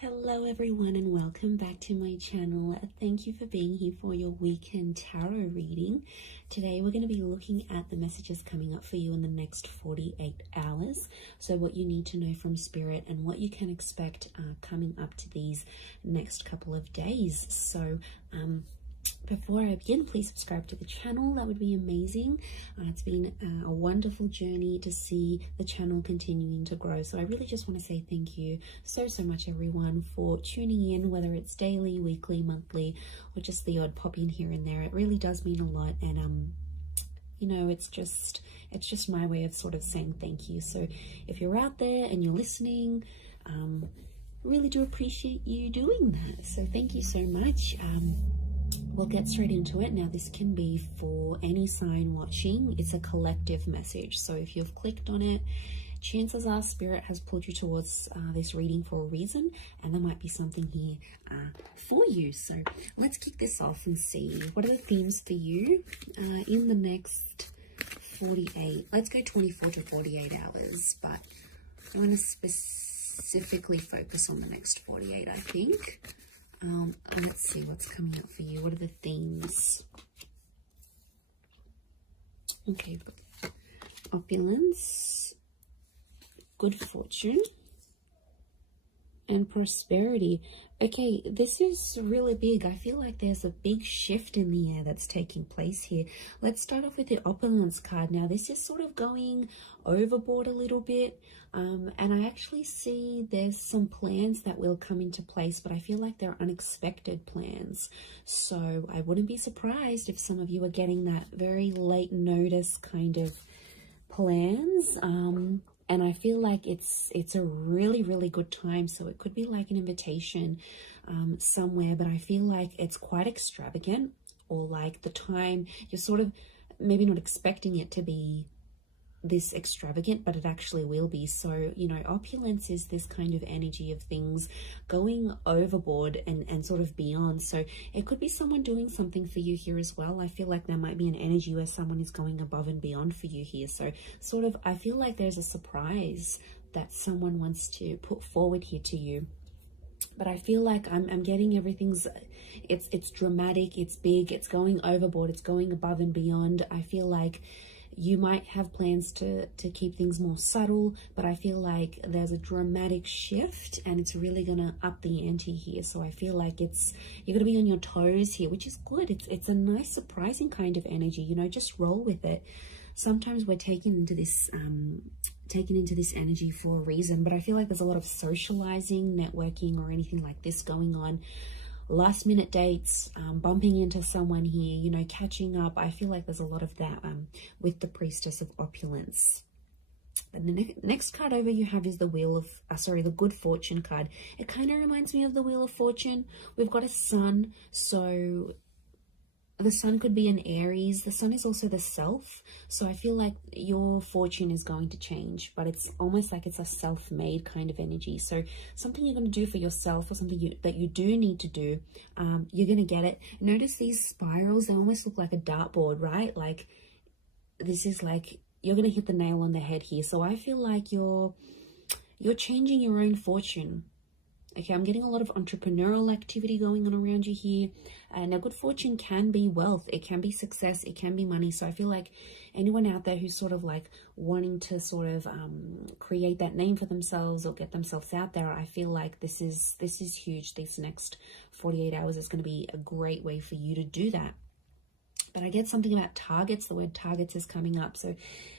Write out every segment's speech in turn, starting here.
Hello everyone and welcome back to my channel. Thank you for being here for your weekend tarot reading. Today we're going to be looking at the messages coming up for you in the next 48 hours. So what you need to know from Spirit and what you can expect coming up to these next couple of days. So before I begin, please subscribe to the channel. That would be amazing. It's been a wonderful journey to see the channel continuing to grow. So I really just want to say thank you so much, everyone, for tuning in, whether it's daily, weekly, monthly, or just the odd pop in here and there. It really does mean a lot. And you know, it's just my way of sort of saying thank you. So if you're out there and you're listening, really do appreciate you doing that. So thank you so much. We'll get straight into it. Now, this can be for any sign watching. It's a collective message. So if you've clicked on it, chances are Spirit has pulled you towards this reading for a reason, and there might be something here for you. So let's kick this off and see what are the themes for you in the next 48. Let's go 24 to 48 hours, but I'm going to specifically focus on the next 48, I think. Let's see what's coming up for you. What are the themes? Okay, opulence, good fortune, and prosperity. Okay, this is really big. I feel like there's a big shift in the air that's taking place here. Let's start off with the opulence card. Now, this is sort of going overboard a little bit. And I actually see there's some plans that will come into place, but I feel like they're unexpected plans. So I wouldn't be surprised if some of you are getting that very late notice kind of plans. And I feel like it's a really good time. So it could be like an invitation somewhere, but I feel like it's quite extravagant, or like the time you're sort of maybe not expecting it to be this extravagant, but it actually will be. So, you know, opulence is this kind of energy of things going overboard and sort of beyond. So it could be someone doing something for you here as well. I feel like there might be an energy where someone is going above and beyond for you here. So sort of, I feel like there's a surprise that someone wants to put forward here to you. But I feel like I'm getting everything's, it's dramatic, it's big, it's going overboard, it's going above and beyond. I feel like you might have plans to keep things more subtle, but I feel like there's a dramatic shift and it's really going to up the ante here. So I feel like you're going to be on your toes here, which is good. It's a nice, surprising kind of energy, you know, just roll with it. Sometimes we're taken into this energy for a reason, but I feel like there's a lot of socializing, networking, or anything like this going on. Last minute dates, bumping into someone here, you know, catching up. I feel like there's a lot of that with the Priestess of Opulence. And the next card over you have is the Wheel of, the Good Fortune card. It kind of reminds me of the Wheel of Fortune. We've got a sun, so the sun could be an Aries. The sun is also the self. So I feel like your fortune is going to change, but it's almost like it's a self-made kind of energy. So something you're going to do for yourself, or something that you do need to do, you're going to get it. Notice these spirals, they almost look like a dartboard, right? Like this is like, you're going to hit the nail on the head here. So I feel like you're changing your own fortune. Okay, I'm getting a lot of entrepreneurial activity going on around you here. Now, good fortune can be wealth. It can be success. It can be money. So I feel like anyone out there who's sort of like wanting to sort of create that name for themselves or get themselves out there, I feel like this is huge. These next 48 hours is going to be a great way for you to do that. But I get something about targets. The word targets is coming up. So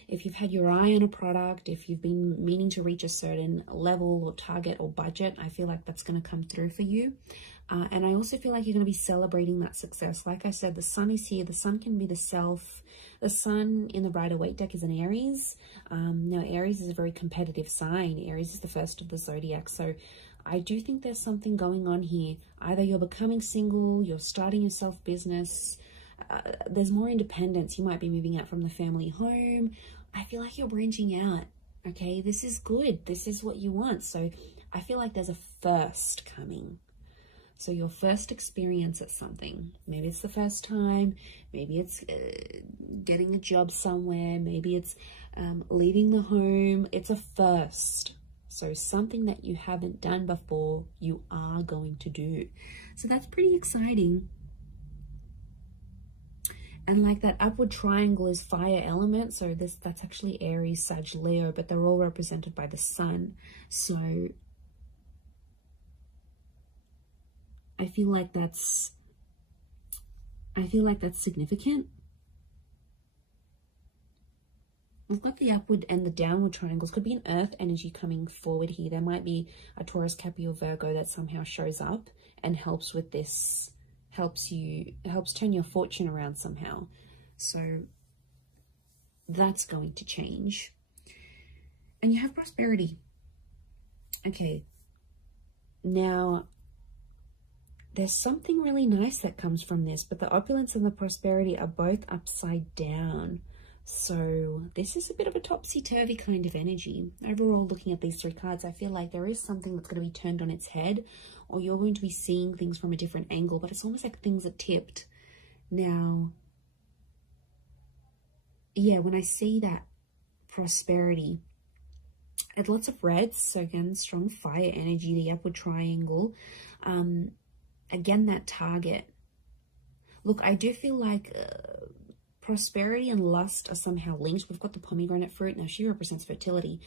if you've had your eye on a product, if you've been meaning to reach a certain level or target or budget, I feel like that's going to come through for you. And I also feel like you're going to be celebrating that success. Like I said, the sun is here. The sun can be the self. The sun in the Rider-Waite deck is an Aries. Now, Aries is a very competitive sign. Aries is the first of the zodiac. So I do think there's something going on here. Either you're becoming single, you're starting your self-business, there's more independence. You might be moving out from the family home. I feel like you're branching out. Okay, this is good. This is what you want. So I feel like there's a first coming. So your first experience at something, maybe it's the first time, maybe it's getting a job somewhere, maybe it's leaving the home. It's a first. So something that you haven't done before, you are going to do. So that's pretty exciting. And like that upward triangle is fire element. So that's actually Aries, Sag, Leo, but they're all represented by the sun. So I feel like that's significant. We've got the upward and the downward triangles. Could be an earth energy coming forward here. There might be a Taurus, Capricorn, Virgo that somehow shows up and helps with this, helps turn your fortune around somehow. So that's going to change. And you have prosperity. Okay. Now, there's something really nice that comes from this, but the opulence and the prosperity are both upside down. So this is a bit of a topsy-turvy kind of energy. Overall, looking at these three cards, I feel like there is something that's going to be turned on its head, or you're going to be seeing things from a different angle, but it's almost like things are tipped. Now, yeah, when I see that prosperity, it's lots of reds. So again, strong fire energy, the upward triangle. Again, that target. Look, I do feel like prosperity and lust are somehow linked. We've got the pomegranate fruit. Now, she represents fertility.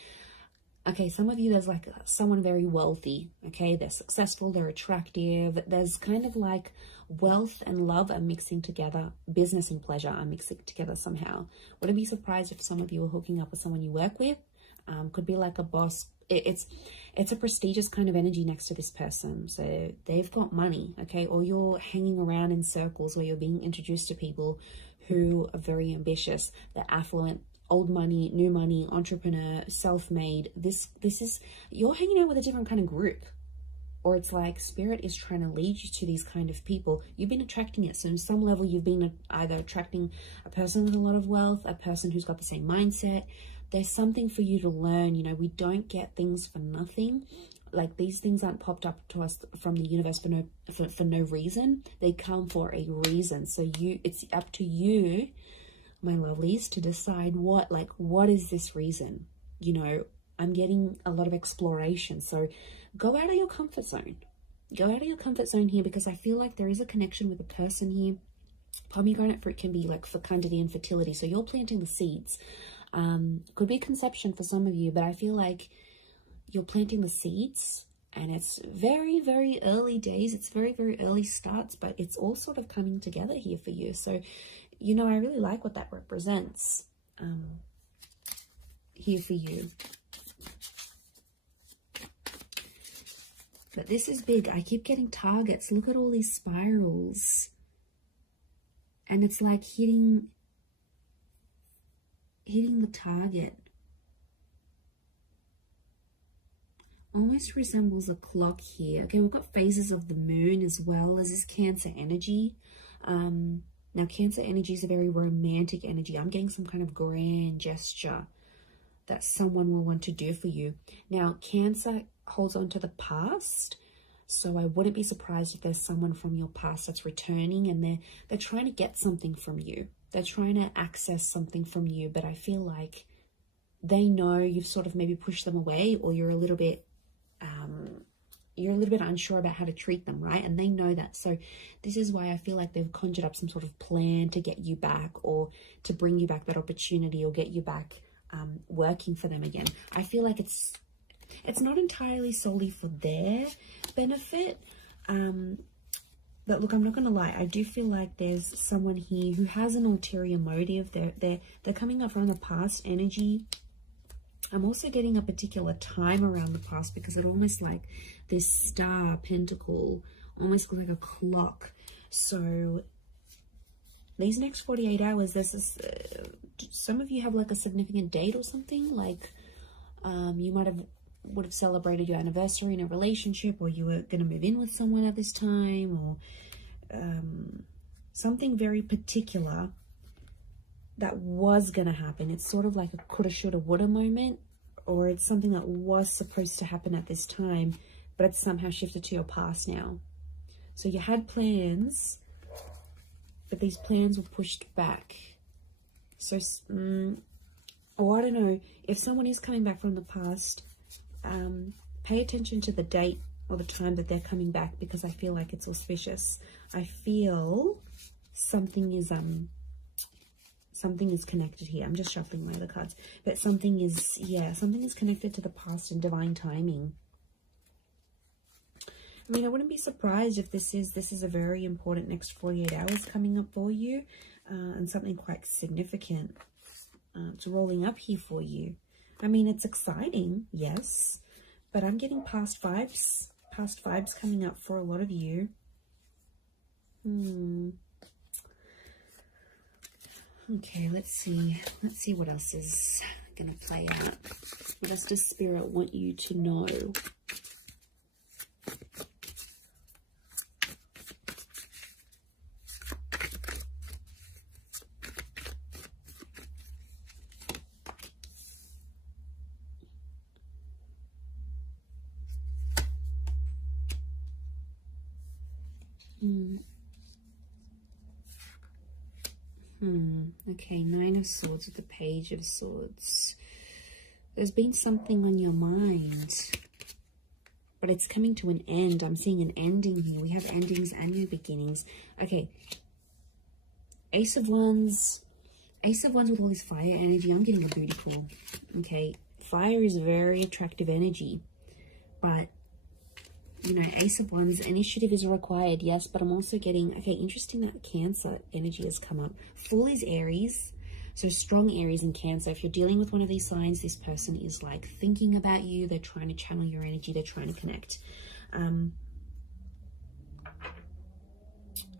Okay, some of you, there's like someone very wealthy. Okay, they're successful, they're attractive. There's kind of like wealth and love are mixing together. Business and pleasure are mixing together somehow. Wouldn't be surprised if some of you are hooking up with someone you work with. Could be like a boss. It's a prestigious kind of energy next to this person. So they've got money, okay? Or you're hanging around in circles where you're being introduced to people who are very ambitious. They're affluent, old money, new money, entrepreneur, self-made. This is, you're hanging out with a different kind of group. Or it's like spirit is trying to lead you to these kind of people. You've been attracting it. So on some level, you've been either attracting a person with a lot of wealth, a person who's got the same mindset. There's something for you to learn. You know, we don't get things for nothing. Like, these things aren't popped up to us from the universe for no reason. They come for a reason. So it's up to you, my lovelies, to decide what is this reason? You know, I'm getting a lot of exploration. So go out of your comfort zone. Go out of your comfort zone here, because I feel like there is a connection with a person here. Pomegranate fruit can be like fecundity and fertility. So you're planting the seeds. Could be conception for some of you, but I feel like you're planting the seeds, and it's very, very early days. It's very, very early starts, but it's all sort of coming together here for you. So, you know, I really like what that represents here for you. But this is big. I keep getting targets. Look at all these spirals. And it's like hitting the target. Almost resembles a clock here. Okay, we've got phases of the moon as well as this Cancer energy. Now, Cancer energy is a very romantic energy. I'm getting some kind of grand gesture that someone will want to do for you. Now, Cancer holds on to the past. So I wouldn't be surprised if there's someone from your past that's returning, and they're trying to get something from you. They're trying to access something from you, but I feel like they know you've sort of maybe pushed them away, or you're a little bit unsure about how to treat them, right? And they know that. So this is why I feel like they've conjured up some sort of plan to get you back, or to bring you back that opportunity, or get you back working for them again. I feel like it's not entirely solely for their benefit. But look, I'm not going to lie. I do feel like there's someone here who has an ulterior motive. They're coming up from the past energy. I'm also getting a particular time around the past, because it almost like this star pentacle almost looks like a clock. So these next 48 hours, there's this, some of you have like a significant date or something. Like you would have celebrated your anniversary in a relationship, or you were going to move in with someone at this time, or something very particular that was going to happen. It's sort of like a coulda, shoulda, woulda moment, or it's something that was supposed to happen at this time, but it's somehow shifted to your past now. So you had plans, but these plans were pushed back. So, or I don't know, if someone is coming back from the past, Pay attention to the date or the time that they're coming back, because I feel like it's auspicious. I feel something is connected here. I'm just shuffling my other cards, but something is, yeah, something is connected to the past and divine timing. I mean, I wouldn't be surprised if this is a very important next 48 hours coming up for you, and something quite significant it's rolling up here for you. I mean, it's exciting, yes, but I'm getting past vibes coming up for a lot of you. Okay, let's see what else is gonna play out. What else does Spirit want you to know? Okay, Nine of Swords with the Page of Swords. There's been something on your mind, but it's coming to an end. I'm seeing an ending here. We have endings and new beginnings. Okay, Ace of Wands with all this fire energy. I'm getting a booty call. Okay, fire is very attractive energy, but you know, Ace of Wands, initiative is required, yes, but I'm also getting, okay, interesting that Cancer energy has come up. Fool is Aries, so strong Aries and Cancer. If you're dealing with one of these signs, this person is like thinking about you. They're trying to channel your energy. They're trying to connect.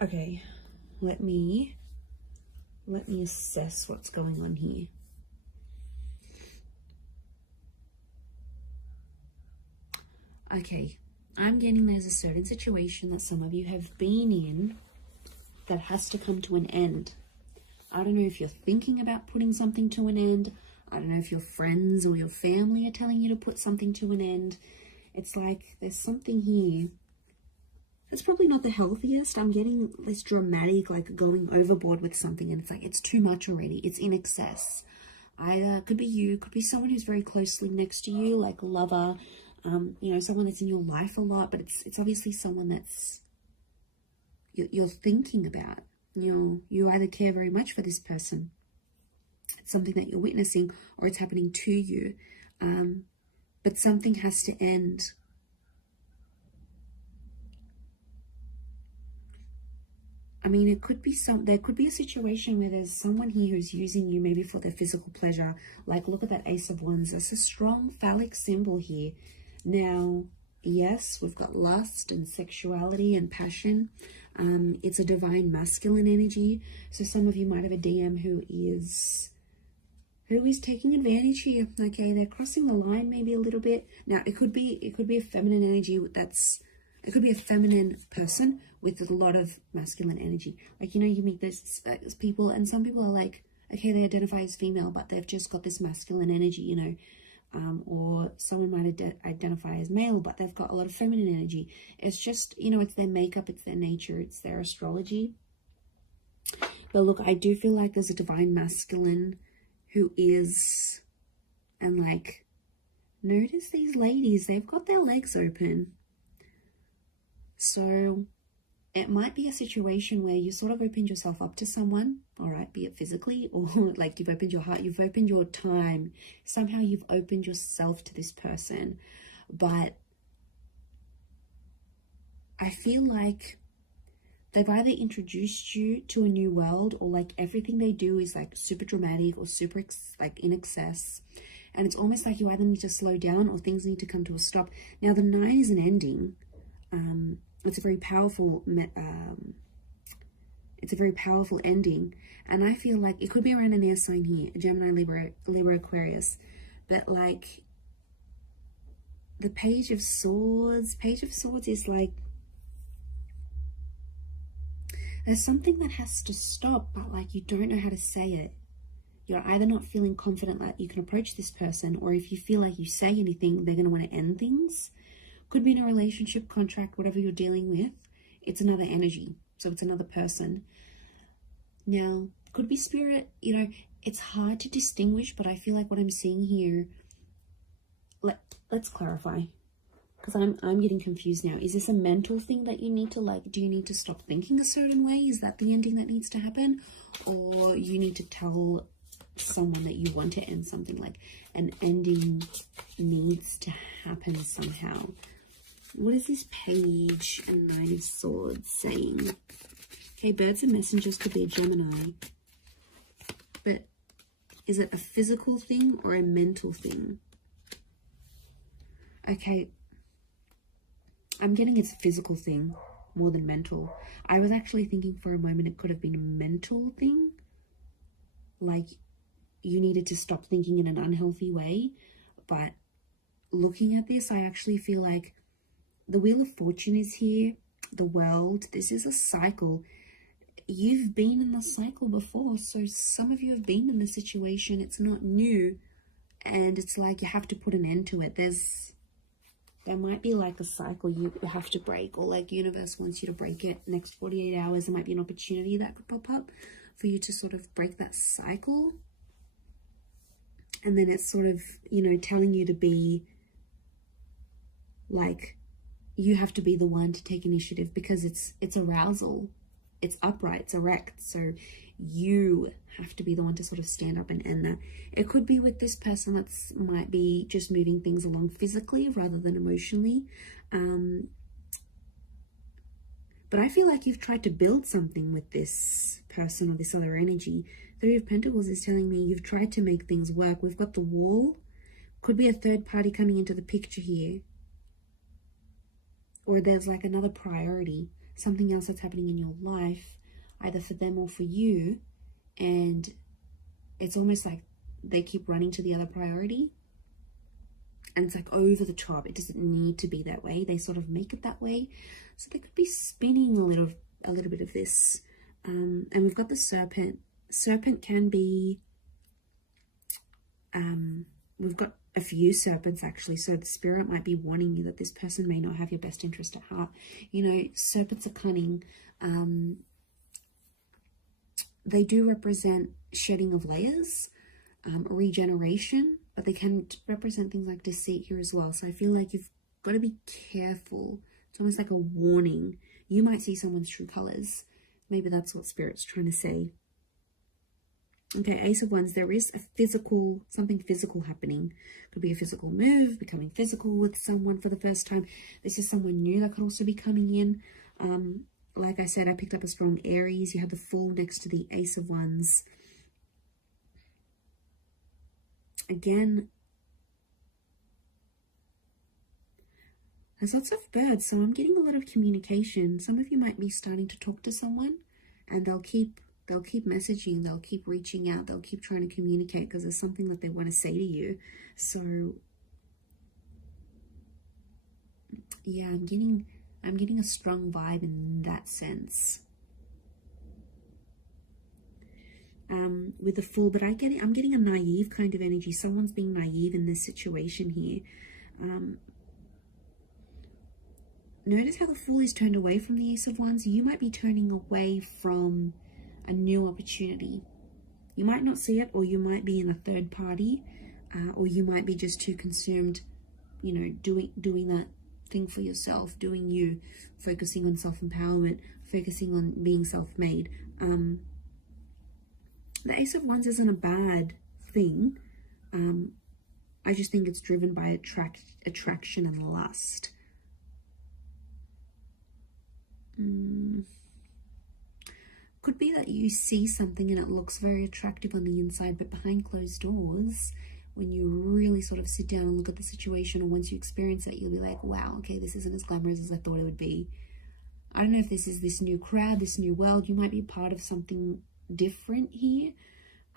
Okay, let me assess what's going on here. Okay. I'm getting there's a certain situation that some of you have been in that has to come to an end. I don't know if you're thinking about putting something to an end. I don't know if your friends or your family are telling you to put something to an end. It's like there's something here. It's probably not the healthiest. I'm getting this dramatic, like going overboard with something, and it's like it's too much already. It's in excess. Either could be you, could be someone who's very closely next to you, like a lover. You know, someone that's in your life a lot, but it's obviously someone that's you're thinking about. You either care very much for this person, it's something that you're witnessing, or it's happening to you, but something has to end. I mean, it could be there could be a situation where there's someone here who's using you maybe for their physical pleasure. Like, look at that Ace of Wands. That's a strong phallic symbol here. Now, yes, we've got lust and sexuality and passion. It's a divine masculine energy. So some of you might have a DM who is taking advantage here. Okay, they're crossing the line maybe a little bit. Now, it could be a feminine energy it could be a feminine person with a lot of masculine energy. Like, you know, you meet those people, and some people are like, okay, they identify as female, but they've just got this masculine energy, you know. Or someone might identify as male, but they've got a lot of feminine energy. It's just, you know, it's their makeup, it's their nature, it's their astrology. But look, I do feel like there's a divine masculine who is, and like, notice these ladies, they've got their legs open. So it might be a situation where you sort of opened yourself up to someone, all right, be it physically or like you've opened your heart, you've opened your time. Somehow you've opened yourself to this person. But I feel like they've either introduced you to a new world, or like everything they do is like super dramatic or super like in excess. And it's almost like you either need to slow down or things need to come to a stop. Now, the 9 is an ending. It's a very powerful ending, and I feel like it could be around an air sign here, Gemini, Libra, Aquarius, but like the Page of Swords is like there's something that has to stop, but like you don't know how to say it. You're either not feeling confident that you can approach this person, or if you feel like you say anything, they're going to want to end things. Could be in a relationship, contract, whatever you're dealing with. It's another energy. So it's another person. Now, could be spirit. You know, it's hard to distinguish, but I feel like what I'm seeing here, let's clarify, because I'm getting confused now. Is this a mental thing that you need to, like, do you need to stop thinking a certain way? Is that the ending that needs to happen? Or you need to tell someone that you want to end something, like an ending needs to happen somehow? What is this Page and Nine of Swords saying? Okay, birds and messengers could be a Gemini. But is it a physical thing or a mental thing? Okay, I'm getting it's a physical thing more than mental. I was actually thinking for a moment it could have been a mental thing. Like you needed to stop thinking in an unhealthy way. But looking at this, I actually feel like the Wheel of Fortune is here. The World. This is a cycle. You've been in the cycle before. So some of you have been in this situation. It's not new. And it's like you have to put an end to it. There might be like a cycle you have to break, or like universe wants you to break it. Next 48 hours, there might be an opportunity that could pop up for you to sort of break that cycle. And then it's sort of, you know, telling you to be like, you have to be the one to take initiative, because it's arousal. It's upright, it's erect. So you have to be the one to sort of stand up and end that. It could be with this person that's might be just moving things along physically rather than emotionally. But I feel like you've tried to build something with this person or this other energy. Three of Pentacles is telling me you've tried to make things work. We've got the Wall. Could be a third party coming into the picture here. Or there's like another priority. Something else that's happening in your life, either for them or for you, and it's almost like they keep running to the other priority, and it's like over the top. It doesn't need to be that way. They sort of make it that way, so they could be spinning a little bit of this. And we've got the Serpent. Serpent can be we've got a few serpents actually, so the spirit might be warning you that this person may not have your best interest at heart. You know, serpents are cunning. They do represent shedding of layers, regeneration, but they can represent things like deceit here as well. So I feel like you've got to be careful. It's almost like a warning. You might see someone's true colors. Maybe that's what spirit's trying to say. Okay, Ace of Wands, there is a physical, something physical happening. Could be a physical move, becoming physical with someone for the first time. This is someone new that could also be coming in. Like I said, I picked up a strong Aries. You have the Fool next to the Ace of Wands. Again, there's lots of birds, so I'm getting a lot of communication. Some of you might be starting to talk to someone, and they'll keep messaging, they'll keep reaching out, they'll keep trying to communicate because there's something that they want to say to you. So yeah, I'm getting a strong vibe in that sense. With the Fool, but I'm getting a naive kind of energy. Someone's being naive in this situation here. Notice how the Fool is turned away from the Ace of Wands. You might be turning away from a new opportunity. You might not see it, or you might be in a third party, or you might be just too consumed, you know, doing that thing for yourself, doing you, focusing on self-empowerment, focusing on being self-made. The Ace of Wands isn't a bad thing. I just think it's driven by attraction and lust. Could be that you see something and it looks very attractive on the inside, but behind closed doors, when you really sort of sit down and look at the situation, or once you experience it, you'll be like, wow, okay, this isn't as glamorous as I thought it would be. I don't know if this is this new crowd, this new world. You might be a part of something different here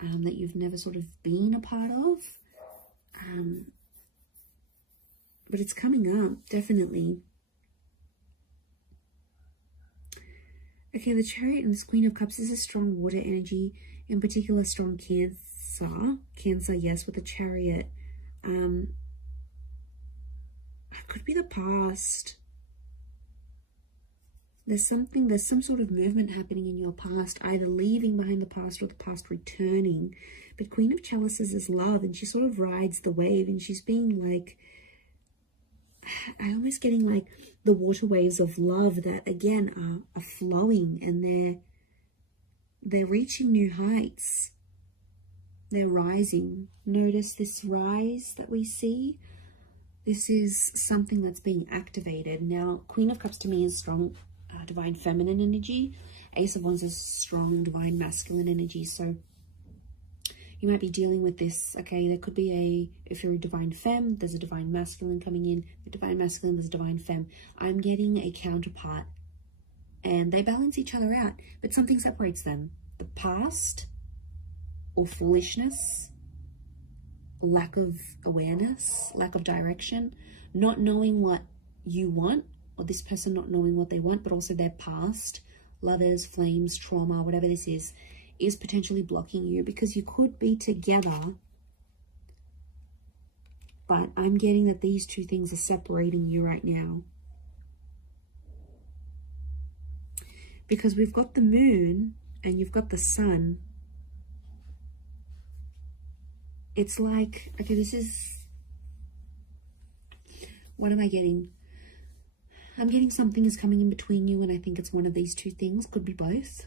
that you've never sort of been a part of. But it's coming up, definitely. Okay, the Chariot and this Queen of Cups is a strong water energy, in particular strong Cancer. Cancer, yes, with the Chariot. It could be the past. There's some sort of movement happening in your past, either leaving behind the past or the past returning. But Queen of Chalices is love, and she sort of rides the wave, and she's being like, I'm almost getting like the water waves of love that again are flowing, and they're reaching new heights. They're rising. Notice this rise that we see. This is something that's being activated. Now, Queen of Cups to me is strong divine feminine energy. Ace of Wands is strong divine masculine energy. So you might be dealing with this. Okay, there could be if you're a divine femme, there's a divine masculine coming in. The divine masculine, there's a divine femme. I'm getting a counterpart, and they balance each other out, but something separates them. The past, or foolishness, lack of awareness, lack of direction, not knowing what you want, or this person not knowing what they want, but also their past, lovers, flames, trauma, whatever this is potentially blocking you, because you could be together, but I'm getting that these two things are separating you right now. Because we've got the moon and you've got the sun. It's like, okay, this is, what am I getting? I'm getting something is coming in between you, and I think it's one of these two things, could be both.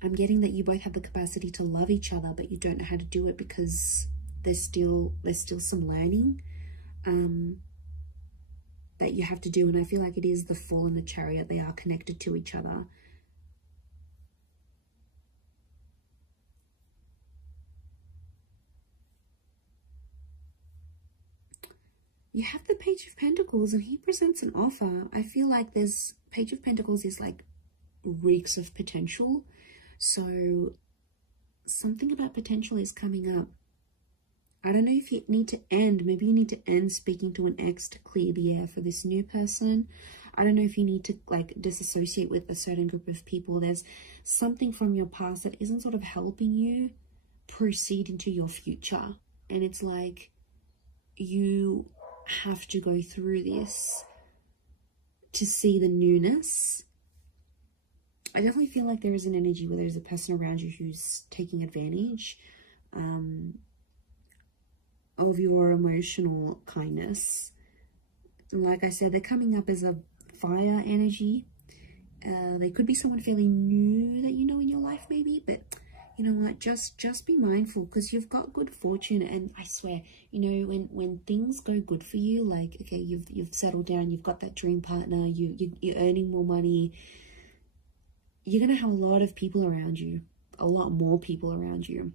I'm getting that you both have the capacity to love each other, but you don't know how to do it because there's still some learning that you have to do. And I feel like it is the Fool and the Chariot. They are connected to each other. You have the Page of Pentacles, and he presents an offer. I feel like there's Page of Pentacles is like reeks of potential. So something about potential is coming up. I don't know if you need to end. Maybe you need to end speaking to an ex to clear the air for this new person. I don't know if you need to like disassociate with a certain group of people. There's something from your past that isn't sort of helping you proceed into your future. And it's like you have to go through this to see the newness. I definitely feel like there is an energy where there's a person around you who's taking advantage of your emotional kindness. And like I said, they're coming up as a fire energy. They could be someone fairly new that you know in your life maybe, but you know what, just be mindful, because you've got good fortune. And I swear, you know, when things go good for you, like, okay, you've settled down, you've got that dream partner, you're earning more money, you're going to have a lot of people around you, a lot more people around you.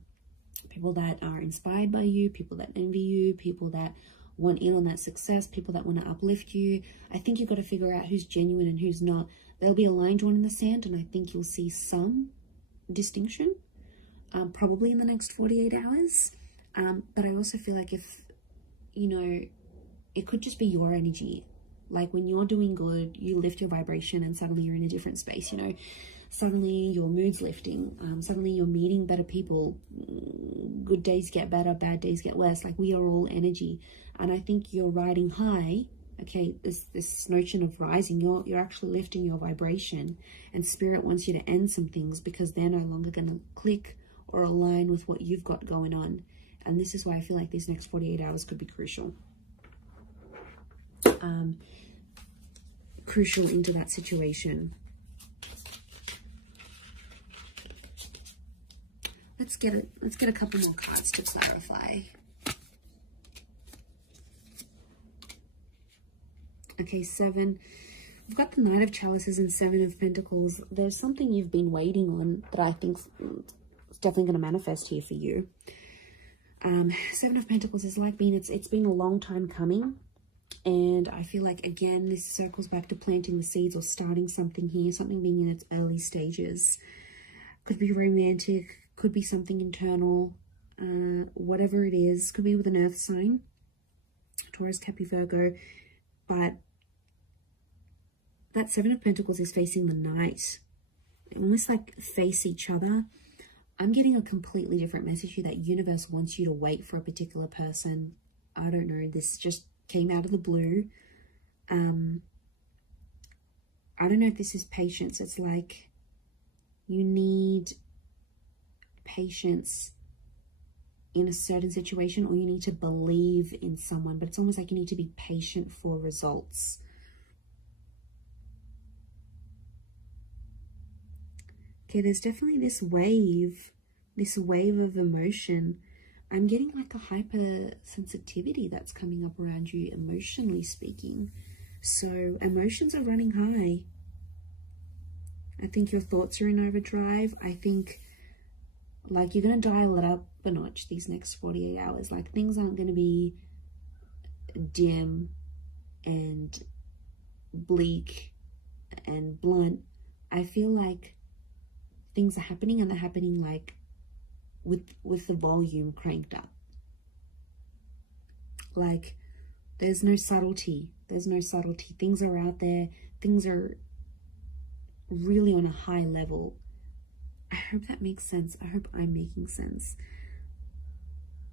People that are inspired by you, people that envy you, people that want in on that success, people that want to uplift you. I think you've got to figure out who's genuine and who's not. There'll be a line drawn in the sand, and I think you'll see some distinction, probably in the next 48 hours. But I also feel like if, you know, it could just be your energy. Like when you're doing good, you lift your vibration and suddenly you're in a different space, you know. Suddenly your mood's lifting. Suddenly you're meeting better people. Good days get better, bad days get worse. Like we are all energy. And I think you're riding high. Okay, this notion of rising, you're actually lifting your vibration. And Spirit wants you to end some things because they're no longer going to click or align with what you've got going on. And this is why I feel like these next 48 hours could be crucial. Crucial into that situation. Let's get a couple more cards to clarify. Okay, 7. We've got the Knight of Chalices and 7 of Pentacles. There's something you've been waiting on that I think is definitely going to manifest here for you. 7 of Pentacles is like it's been a long time coming. And I feel like, again, this circles back to planting the seeds or starting something here, something being in its early stages. Could be romantic, could be something internal, whatever it is. Could be with an earth sign, Taurus, Capricorn, Virgo. But that 7 of Pentacles is facing the Knight. They almost like face each other. I'm getting a completely different message here, that universe wants you to wait for a particular person. I don't know, this just came out of the blue. I don't know if this is patience. It's like you need patience in a certain situation, or you need to believe in someone, but it's almost like you need to be patient for results. Okay, there's definitely this wave of emotion. I'm getting like a hypersensitivity that's coming up around you, emotionally speaking. So emotions are running high. I think your thoughts are in overdrive. I think like you're going to dial it up a notch these next 48 hours. Like things aren't going to be dim and bleak and blunt. I feel like things are happening, and they're happening like with the volume cranked up. Like there's no subtlety. Things are out there. Things are really on a high level. I hope that makes sense. I hope I'm making sense.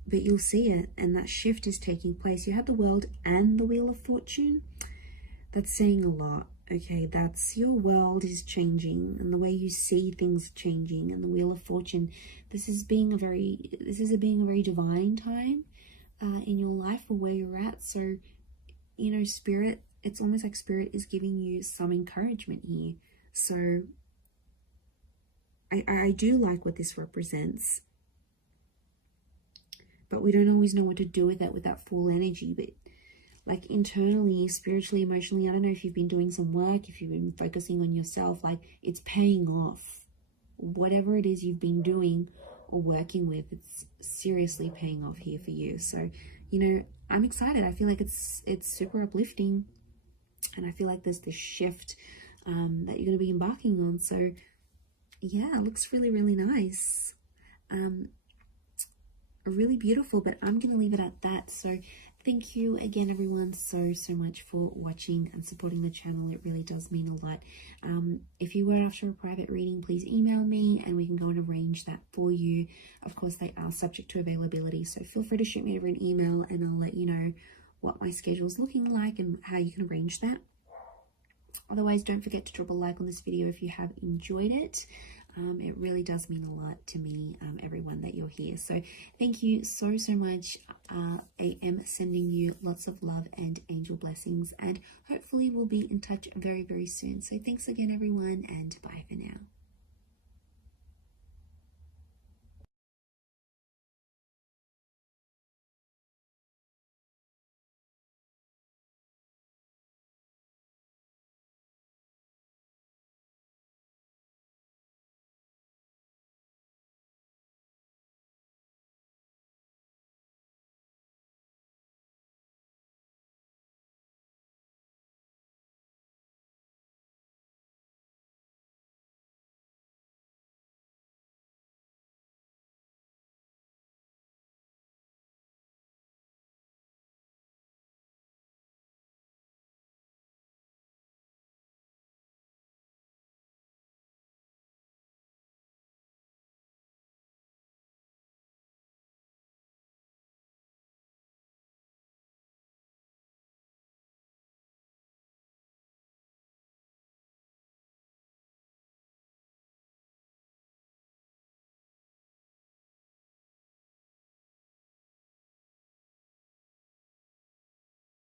But you'll see it, and that shift is taking place. You have the World and the Wheel of Fortune. That's saying a lot. Okay, that's your world is changing, and the way you see things changing, and the Wheel of Fortune. This is being a very divine time in your life, or where you're at. So, you know, Spirit, it's almost like Spirit is giving you some encouragement here. So I do like what this represents, but we don't always know what to do with that full energy. But like internally, spiritually, emotionally, I don't know if you've been doing some work, if you've been focusing on yourself, like it's paying off. Whatever it is you've been doing or working with, it's seriously paying off here for you. So, you know, I'm excited. I feel like it's super uplifting, and I feel like there's this shift that you're going to be embarking on. So yeah, it looks really, really nice. Really beautiful, but I'm going to leave it at that. So thank you again, everyone, so much for watching and supporting the channel. It really does mean a lot. If you were after a private reading, please email me and we can go and arrange that for you. Of course, they are subject to availability, so feel free to shoot me over an email and I'll let you know what my schedule is looking like and how you can arrange that. Otherwise, don't forget to drop a like on this video if you have enjoyed it. It really does mean a lot to me, everyone, that you're here. So thank you so much. I am sending you lots of love and angel blessings, and hopefully we'll be in touch very, very soon. So thanks again, everyone, and bye for now.